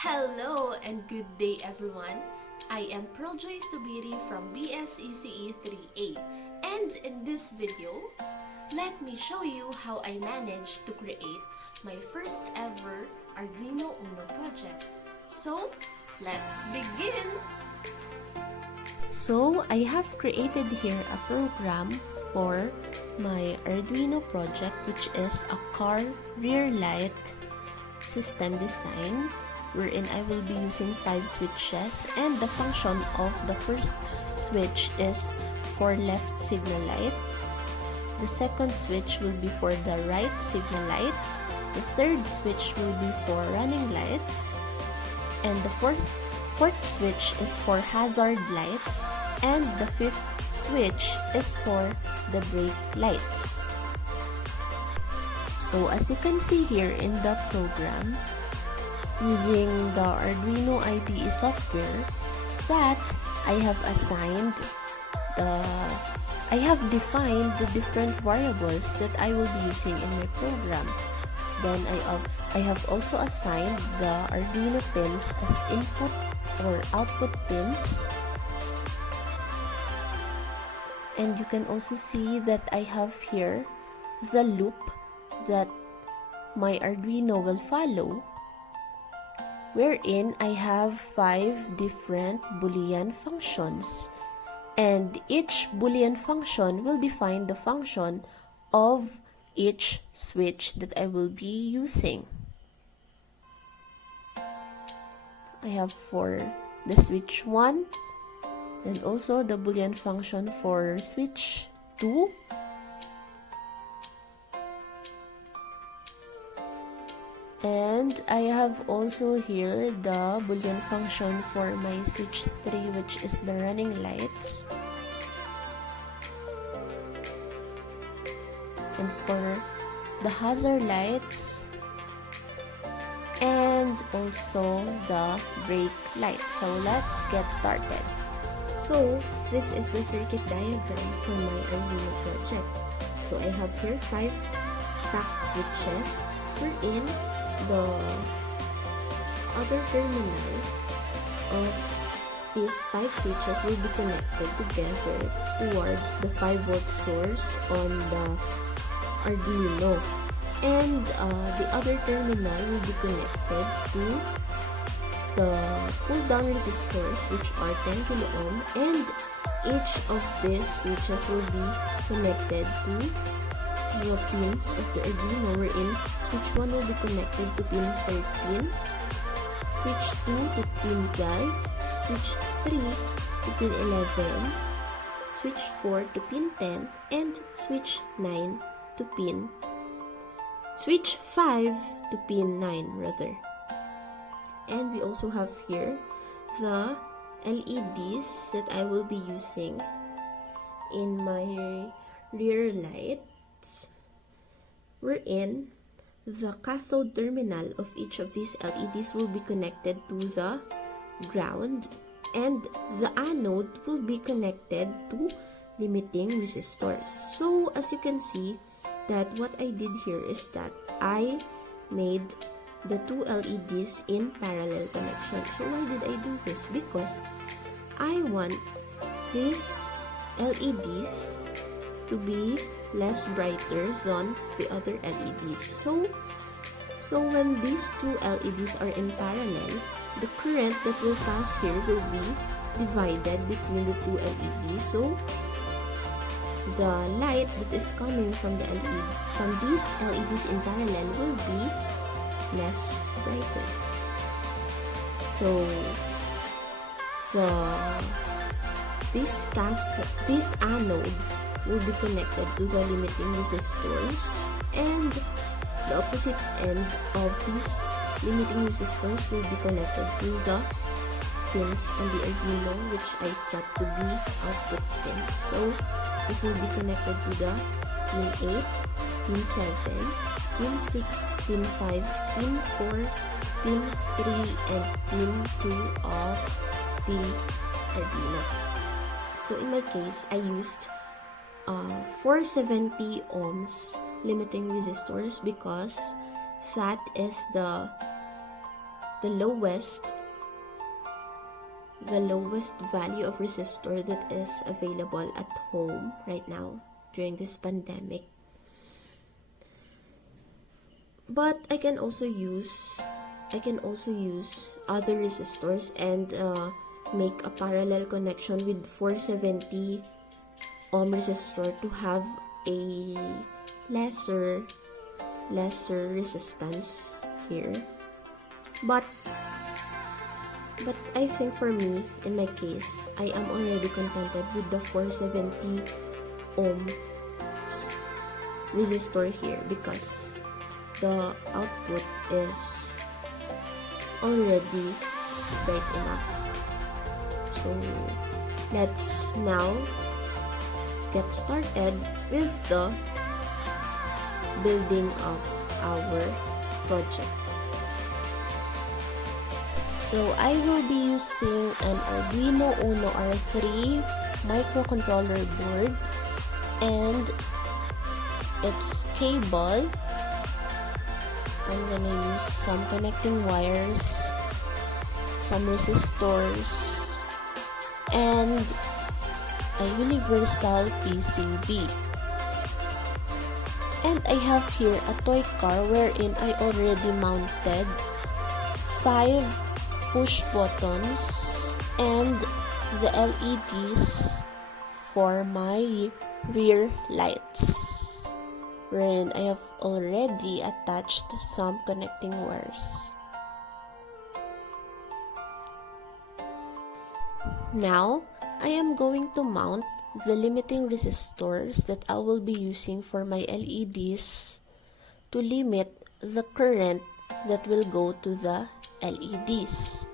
Hello and good day everyone. I am Joyce Subere from BSECE-3A, and in this video, let me show you how I managed to create my first ever Arduino Uno project. So, let's begin! So, I have created here a program for my Arduino project, which is a car rear light system design, wherein I will be using 5 switches, and the function of the first switch is for left signal light. The second switch will be for the right signal light. The third switch will be for running lights, and the fourth switch is for hazard lights, and the fifth switch is for the brake lights. So as you can see here in the program, using the Arduino IDE software, that I have defined the different variables that I will be using in my program. Then I have also assigned the Arduino pins as input or output pins. And you can also see that I have here the loop that my Arduino will follow, wherein I have 5 different Boolean functions, and each Boolean function will define the function of each switch that I will be using. I have for the switch 1, and also the Boolean function for switch 2, and I have also here the Boolean function for my switch 3, which is the running lights, and for the hazard lights, and also the brake lights. So let's get started. So this is the circuit diagram for my Arduino project. So I have here 5 stacked switches, wherein the other terminal of these 5 switches will be connected together towards the 5-volt source on the Arduino, and the other terminal will be connected to the pull-down resistors, which are 10 kilo ohm, and each of these switches will be connected to the pins of the Arduino, wherein switch 1 will be connected to pin 13, switch 2 to pin 12, switch 3 to pin 11, switch 4 to pin 10, and switch 5 to pin 9 rather. And we also have here the LEDs that I will be using in my rear lights, wherein the cathode terminal of each of these LEDs will be connected to the ground, and the anode will be connected to limiting resistors. So as you can see, that what I did here is that I made the 2 LEDs in parallel connection. So why did I do this? Because I want these LEDs to be less brighter than the other LEDs. So when these 2 LEDs are in parallel, the current that will pass here will be divided between the 2 LEDs. So the light that is coming from these LEDs in parallel will be less brighter. So this anode will be connected to the limiting resistors, and the opposite end of these limiting resistors will be connected to the pins on the Arduino, which I set to be output pins. So this will be connected to the pin 8, pin 7, pin 6, pin 5, pin 4, pin 3, and pin 2 of the Arduino. So in my case, I used 470 ohms limiting resistors because that is the the lowest value of resistor that is available at home right now during this pandemic. But I can also use other resistors and make a parallel connection with 470 ohm resistor to have a lesser resistance here. But I think for me, in my case, I am already contented with the 470 ohms resistor here because the output is already bright enough. So let's now get started with the building of our project. So I will be using an Arduino Uno R3 microcontroller board and its cable. I'm gonna use some connecting wires, some resistors, and a universal PCB. And I have here a toy car wherein I already mounted 5 push buttons and the LEDs for my rear lights, wherein I have already attached some connecting wires. Now, I am going to mount the limiting resistors that I will be using for my LEDs to limit the current that will go to the LEDs.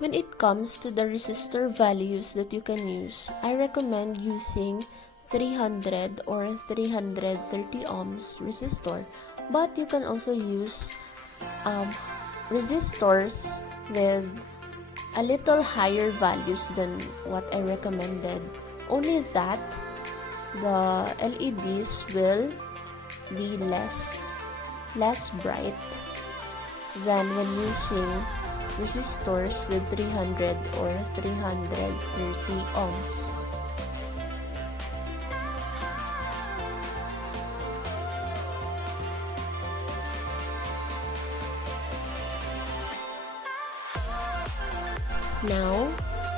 When it comes to the resistor values that you can use, I recommend using 300 or 330 ohms resistor, but you can also use resistors with a little higher values than what I recommended, only that the LEDs will be less bright than when using resistors with 300 or 330 ohms. Now,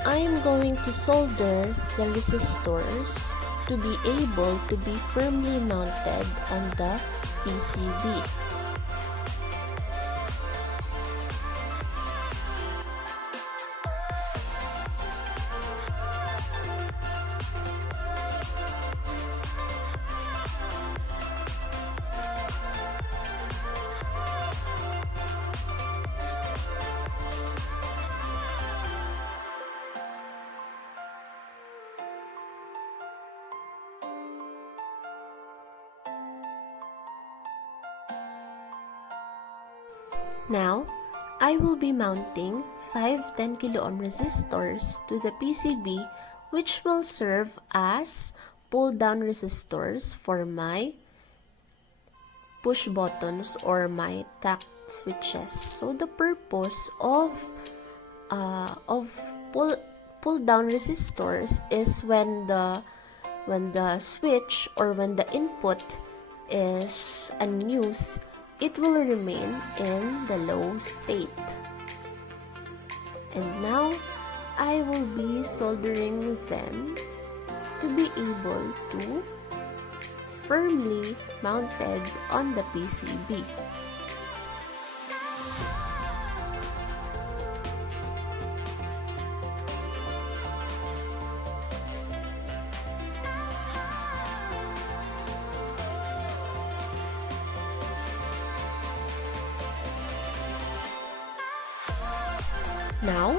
I am going to solder the resistors to be able to be firmly mounted on the PCB. Now, I will be mounting 5 10 kilo ohm resistors to the PCB, which will serve as pull-down resistors for my push buttons or my tact switches. So the purpose of pull-down resistors is when the switch or when the input is unused, it will remain in the low state. And now, I will be soldering them to be able to firmly mounted on the PCB. Now,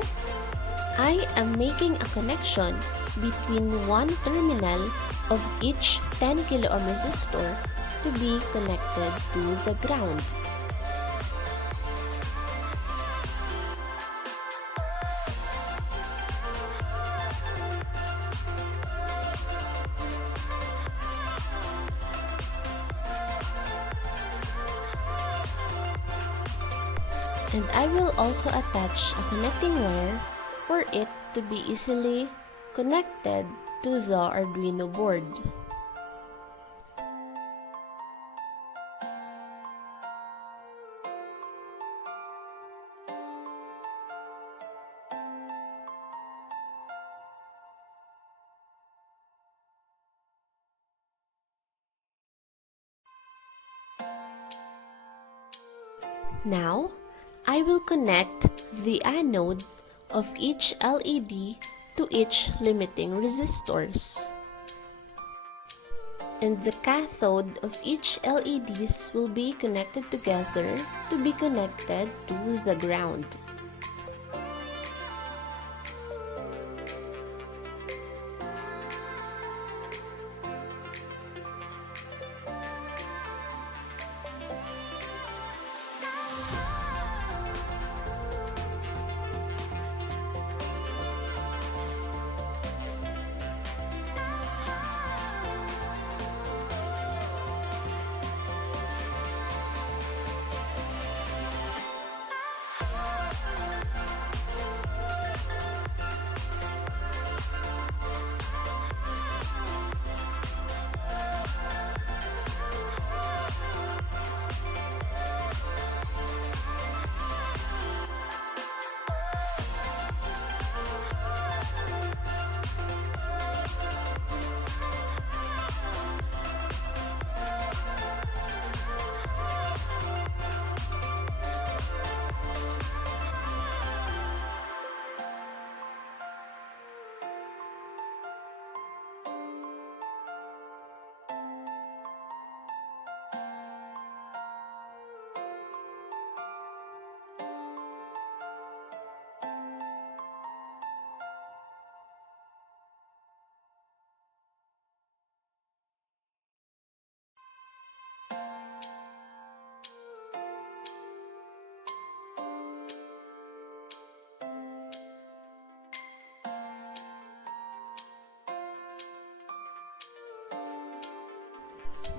I am making a connection between one terminal of each 10 kilo ohm resistor to be connected to the ground. And I will also attach a connecting wire for it to be easily connected to the Arduino board. Now, I will connect the anode of each LED to each limiting resistors. And the cathode of each LEDs will be connected together to be connected to the ground.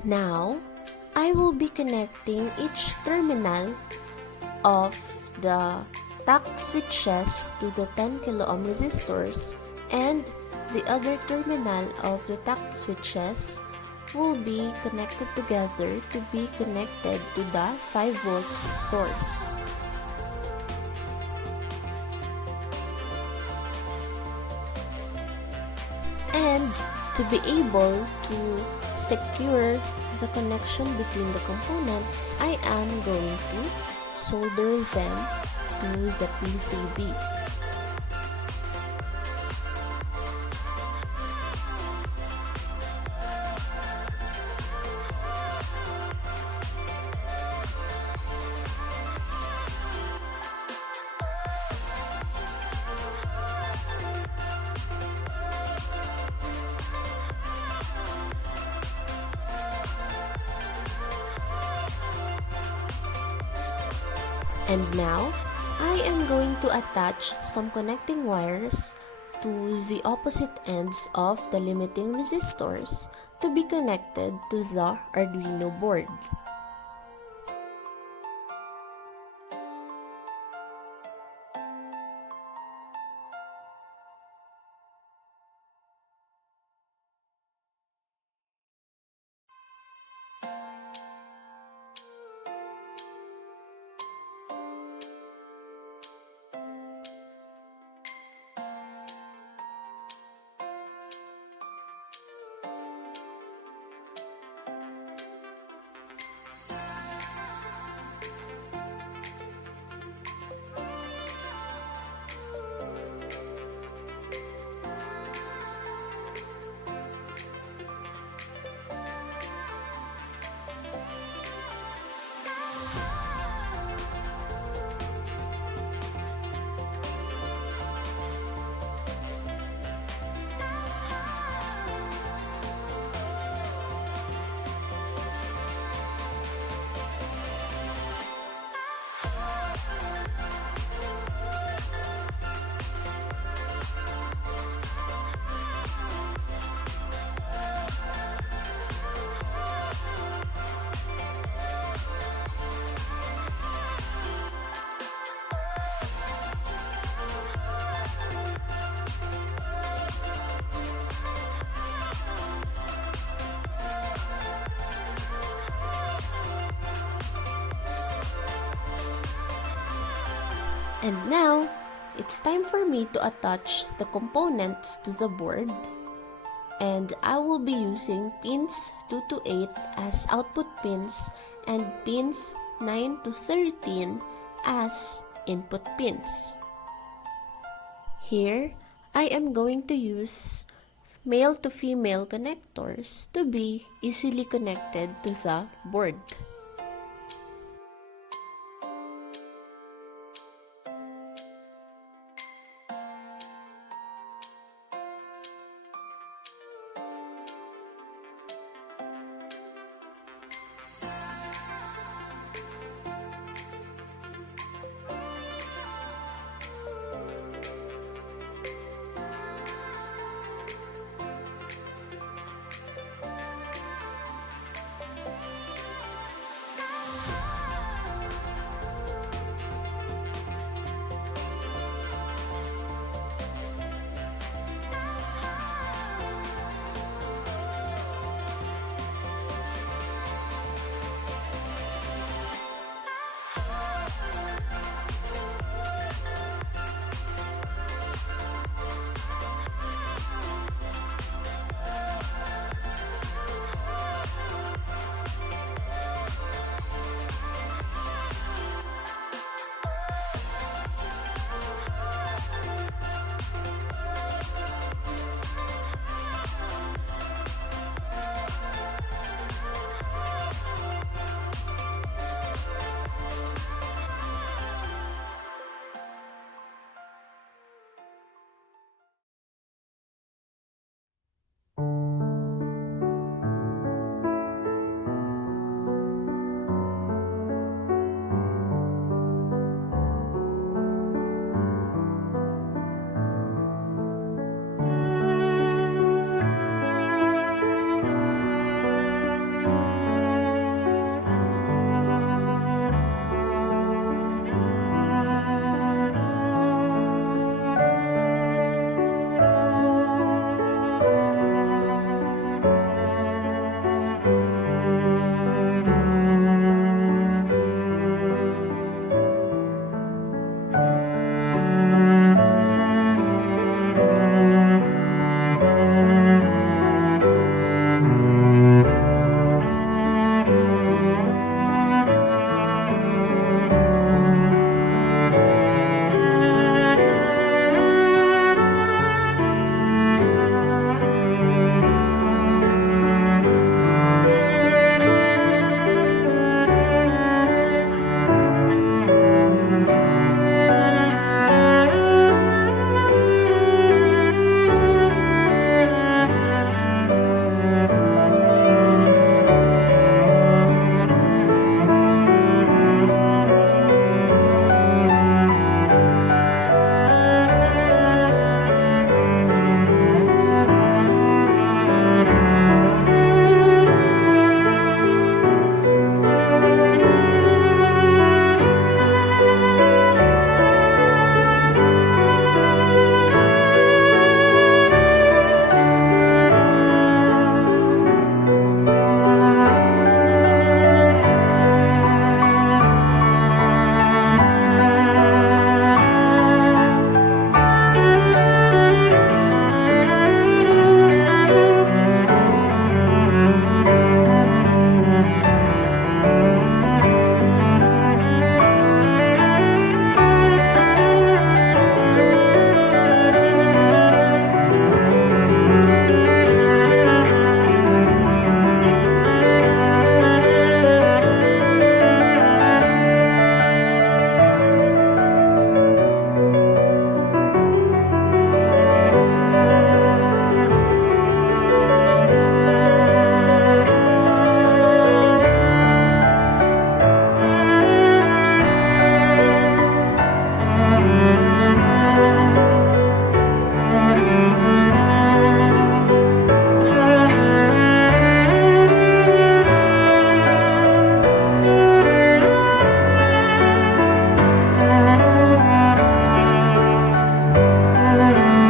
Now, I will be connecting each terminal of the tact switches to the 10 kilo ohm resistors, and the other terminal of the tact switches will be connected together to be connected to the 5 volts source. And to be able to secure the connection between the components, I am going to solder them to the PCB. And now, I am going to attach some connecting wires to the opposite ends of the limiting resistors to be connected to the Arduino board. And now, it's time for me to attach the components to the board. And I will be using pins 2 to 8 as output pins and pins 9 to 13 as input pins. Here, I am going to use male to female connectors to be easily connected to the board.